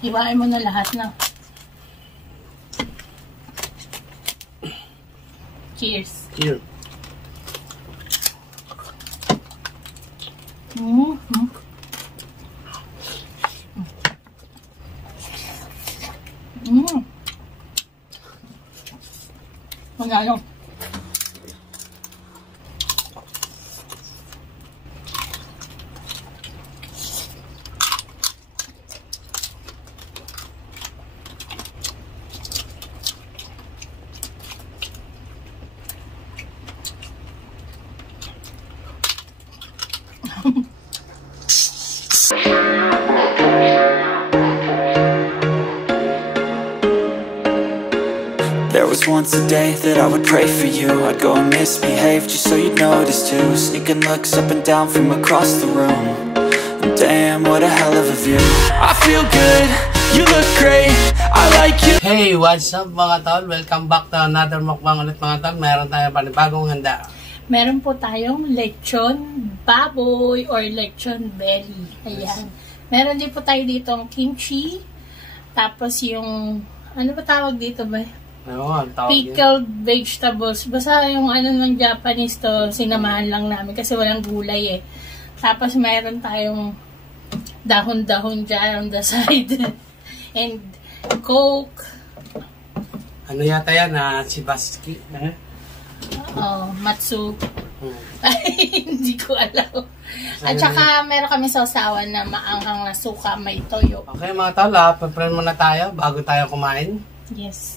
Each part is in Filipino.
Hiwain mo na lahat na. Cheers. Cheers. Manalo. There was once a day that I would pray for you. I'd go and misbehave just so you'd notice too. Sneaking looks up and down from across the room. And damn, what a hell of a view. I feel good, you look great, I like you. Hey, what's up mga tol? Welcome back to another mukbang ulit mga tol. Meron tayong panibagong handa. Meron po tayong lechon baboy or lechon belly. Ayan. Meron din po tayo ditong kimchi. Tapos yung, ano ba tawag dito ba? Pickled vegetables. Basta yung ano ng Japanese to, sinamahan lang namin kasi walang gulay eh. Tapos meron tayong dahon-dahon dyan on the side. And Coke. Ano yata yan? Shibaski? Matsu. Hindi ko alam. At saka meron kami sausawan na maanghang na suka, may toyo. Okay mga tol, prepare muna tayo bago tayo kumain. Yes.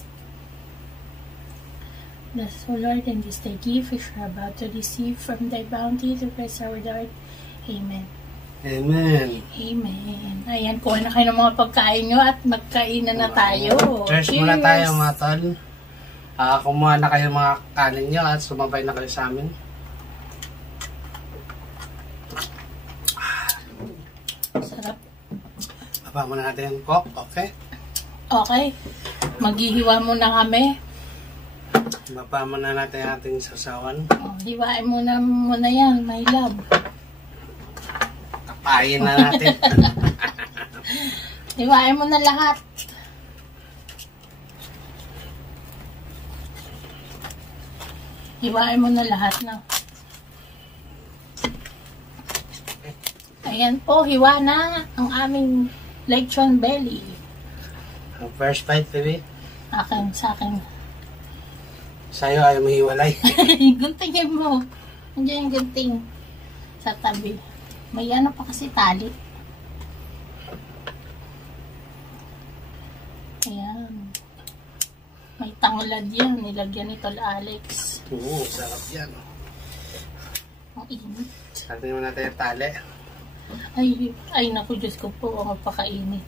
Bless, O Lord, and this thy gift which we are about to receive from thy bounty to bless our Lord. Amen. Amen. Amen. Ayan, kuha na kayo ng mga pagkain nyo at magkainan na tayo. Cheers muna tayo mga tol. Kumuha na kayo mga kanin nyo at sumabay na kayo sa amin. Sarap. Baba muna natin yung Coke, okay? Okay. Maghihiwa muna kami. Baba muna natin yung ating sasawan. Hiwain muna yan, my love. Kapain na natin. Hiwain mo na lahat. Hiwain mo na lahat na. Ayan po, hiwa na ang aming lechon belly. First bite, baby. Sa akin. Sa'yo ayaw mahiwalay. Guntingin mo. Nandiyan yung gunting. Sa tabi. May ano pa kasi tali. Ayan. May tanglad yan. Nilagyan ni Tol Alex. Oo, sarap yan. Ang init. Sabi mo natin yung tali. Ay naku, Diyos ko po. Ang mapakainit.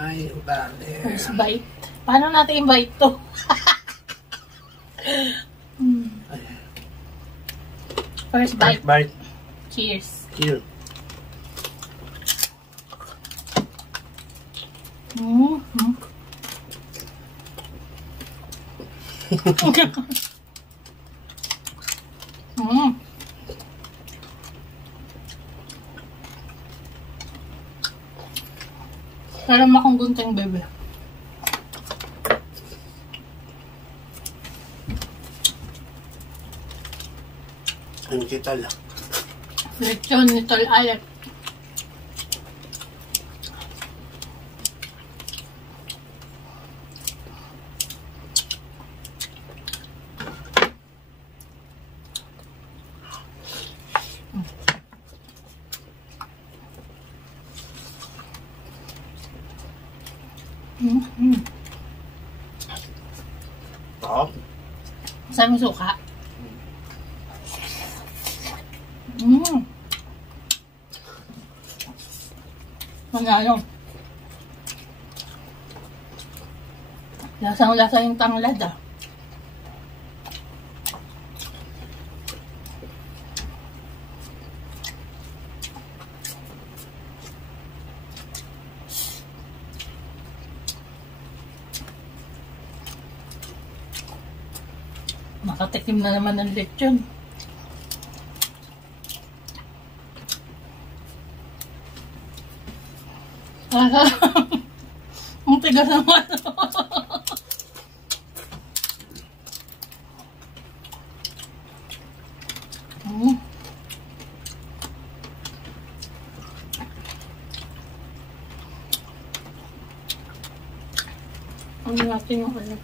Ay, yung tali. First bite. Paano natin invite to? First bite. First bite. Cheers. Cheers. Alam akong gunting, bebe. Ano kita lang? Lechon ni Tol Alex. Top. Saan mo suka? Manalo. Lasang-lasa yung tanglad ah. Makatikim na naman ng lechon. Ang tigas naman. Ano natin yung ano?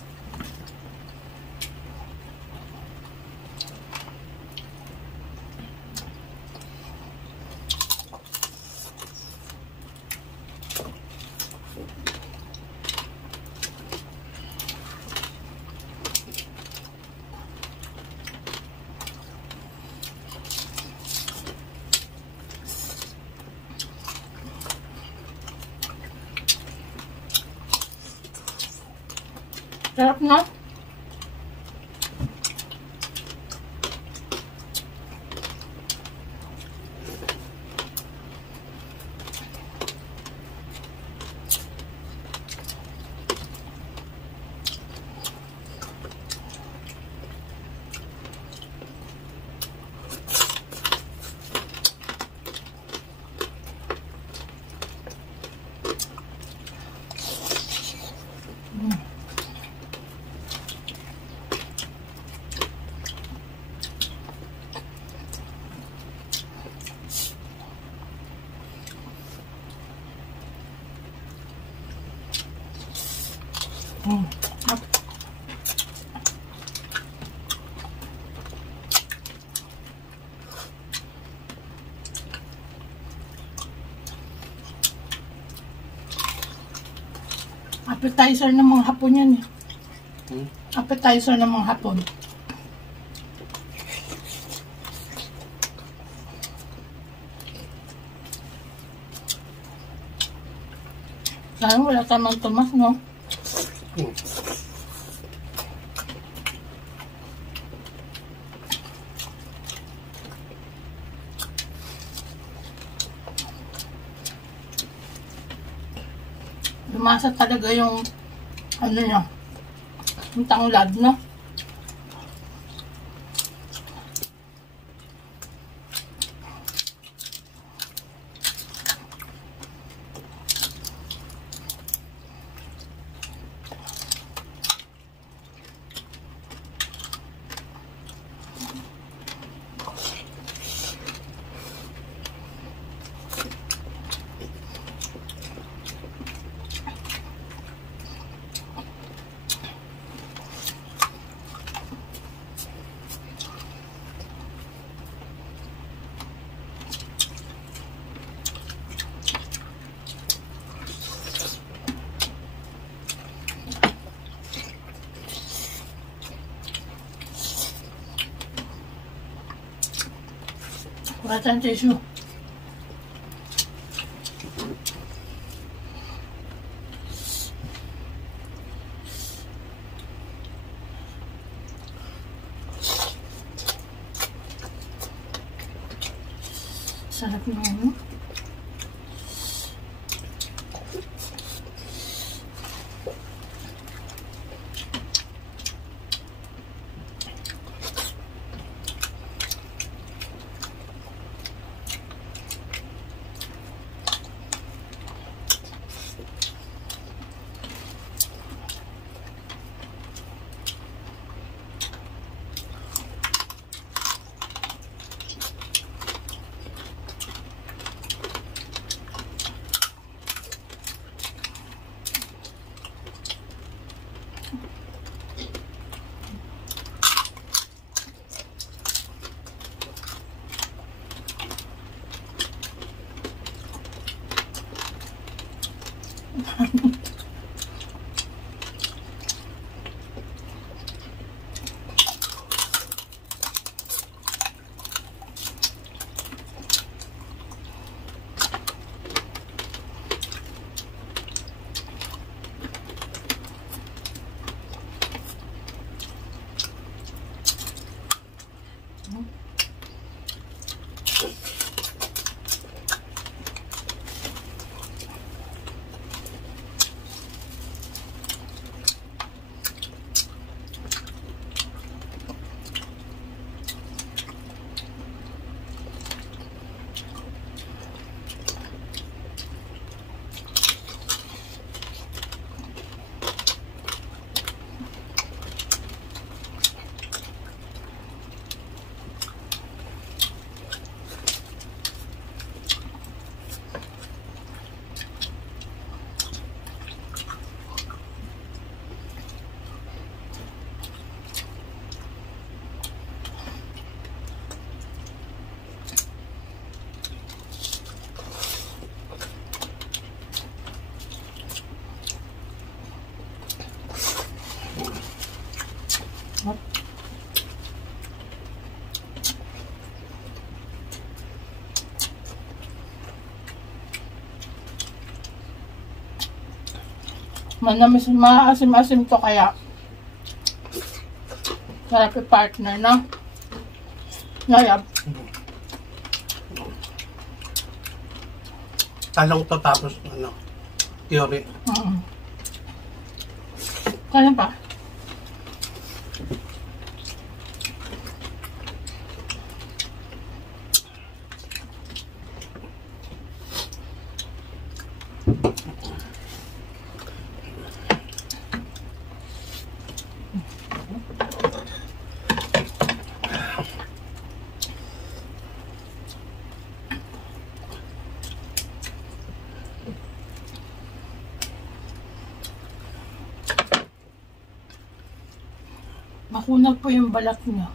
Sarap na. Appetizer ng mga hapon yan eh. Appetizer ng mga hapon. Sayang wala tamang tumas, no? Lumasa talaga yung ano niya, yung tanglad, no? Wala tayong tissue. Sarap na ano. Manamis, maasim-asim to kaya. Sarap i-partner, no? Nayab. Talong to tapos ano, theory. Kaya pa? Makunag po yung balat niya.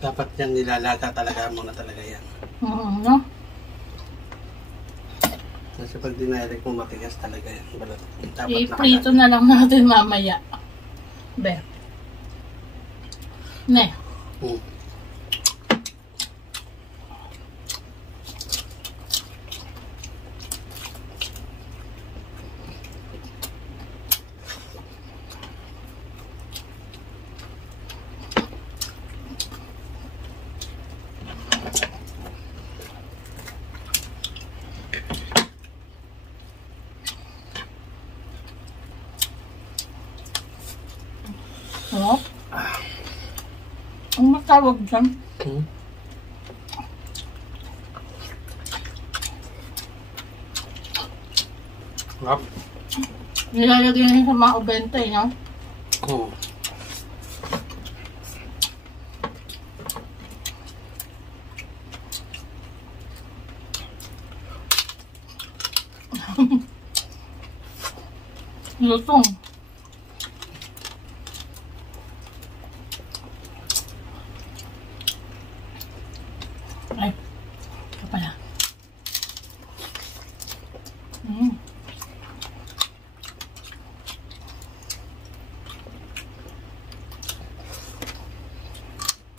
Dapat yan nilalaga talaga muna talaga yan. No? Kasi pag dinirect mo matigas talaga yan. Balat. Dapat I-prito na lang natin mamaya. Be. Ne. Oh. Ang matawag dyan? Rap. Nilalagay na sa mga ubenta eh, no? Lutong. Ay, ito pala.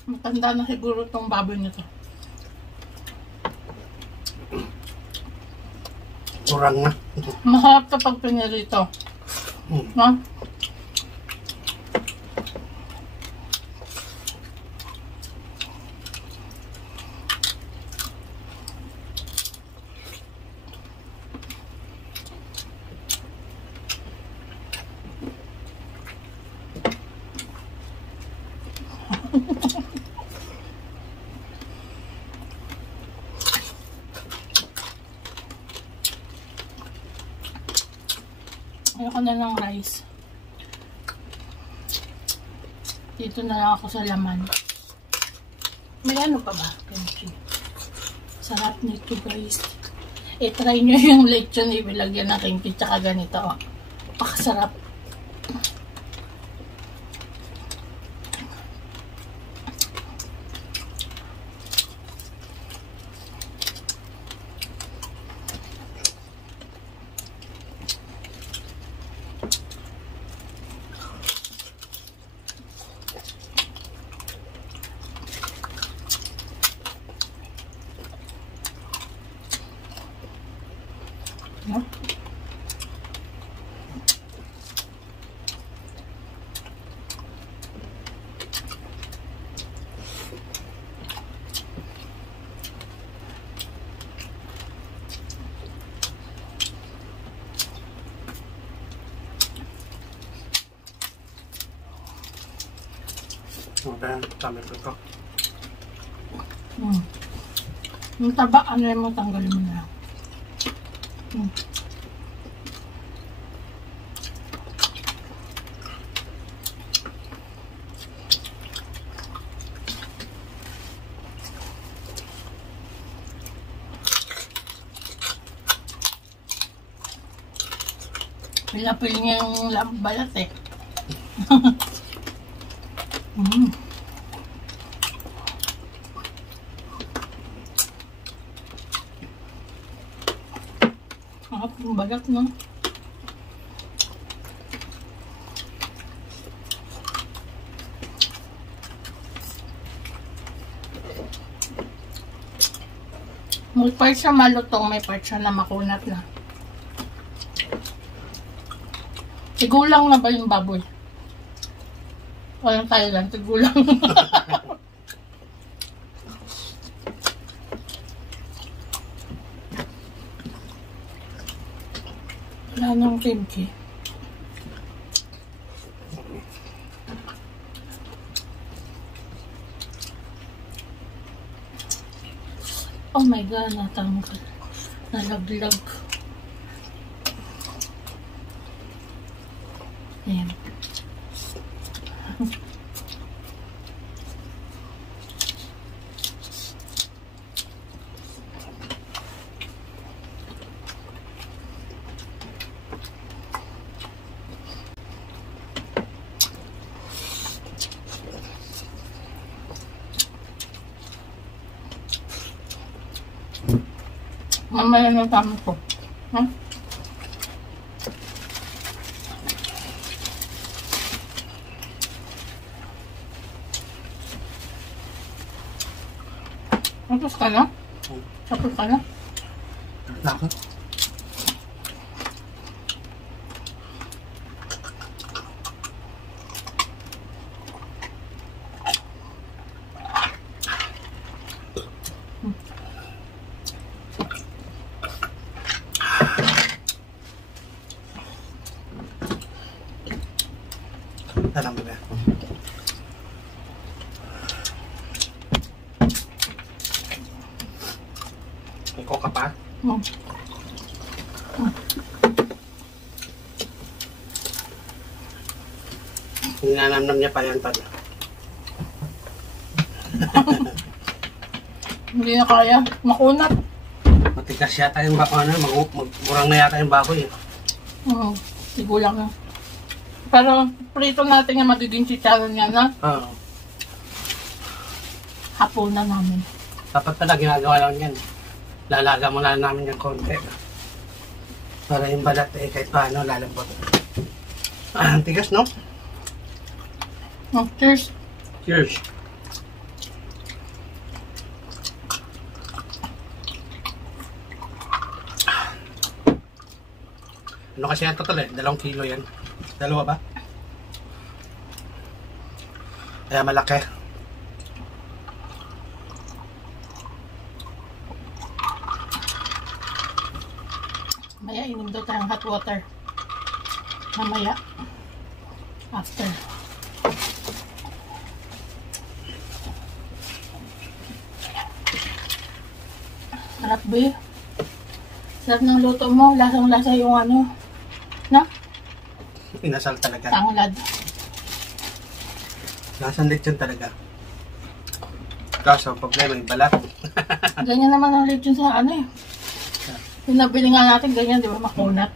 Matanda na siguro itong baboy nito. Kurang na. Masarap ito pag pinirito. No? Ayoko na ng rice. Dito na lang ako sa laman. May ano pa ba? Kimchi. Sarap nito guys. I-try nyo yung lechon ibilagyan ng kimchi tsaka ganito. Oh. Pakasarap. No? Okay, tama ko ito. Yung taba, ano yung matanggalin mo na lang. Pinapil niya yung balat eh. Sarap yung balat, no? May part siya malutong, may part siya na makunat na. Tigulang na ba yung baboy? Walang Thailand, tigulang. Wala nang kimchi. Oh my God, natanggal. Nalaglag. Ayan. Mamaya na tama ko. Ha? Tapos ka na? Tapos ka na? Nako. Alam mo ba? May coca pa? Ninanamnam niya pa yan pa. Hindi na kaya. Makunat. Matigas yata yung bako, magmurang na yata yung baboy. Tigulang na. Pero prito natin yung magiging chicharon nga na. Oo. Hapon na namin. Dapat pala ginagawa lang yan. Lalaga muna namin yung konti. Para yung balat eh kahit paano lalambot. Ang tigas, no? Cheers. Cheers. Ano kasi yan total eh? 2 kilo yan. 2 ba? Kaya malaki. Maya, inom daw tayong hot water. Mamaya. After. Sarap ba yun? Sarap ng luto mo. Lasang-lasa yung ano. Na? Inasal talaga. Tanglad. Lasang lechon talaga. Kaso, problema yung balat. Ganyan naman ang lechon sa ano eh. Yung nabili nga natin, ganyan, di ba? Makunat.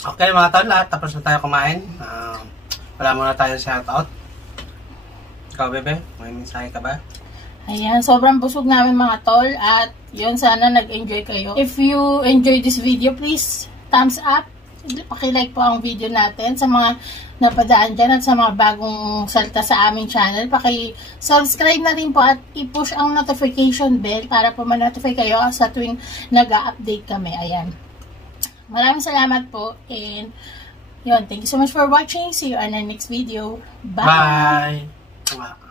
Okay mga tol, tapos na tayo kumain. Wala muna tayo shoutout. Ikaw, bebe, may mensahe ka ba? Ayan, sobrang busog namin mga tol. At yun, sana nag-enjoy kayo. If you enjoy this video, please thumbs up. Paki-like po ang video natin sa mga napadaan dyan at sa mga bagong salta sa aming channel. Paki-subscribe na rin po at i-push ang notification bell para po ma-notify kayo sa tuwing nag-update kami. Ayan. Maraming salamat po. And yun, thank you so much for watching. See you on our next video. Bye! Bye!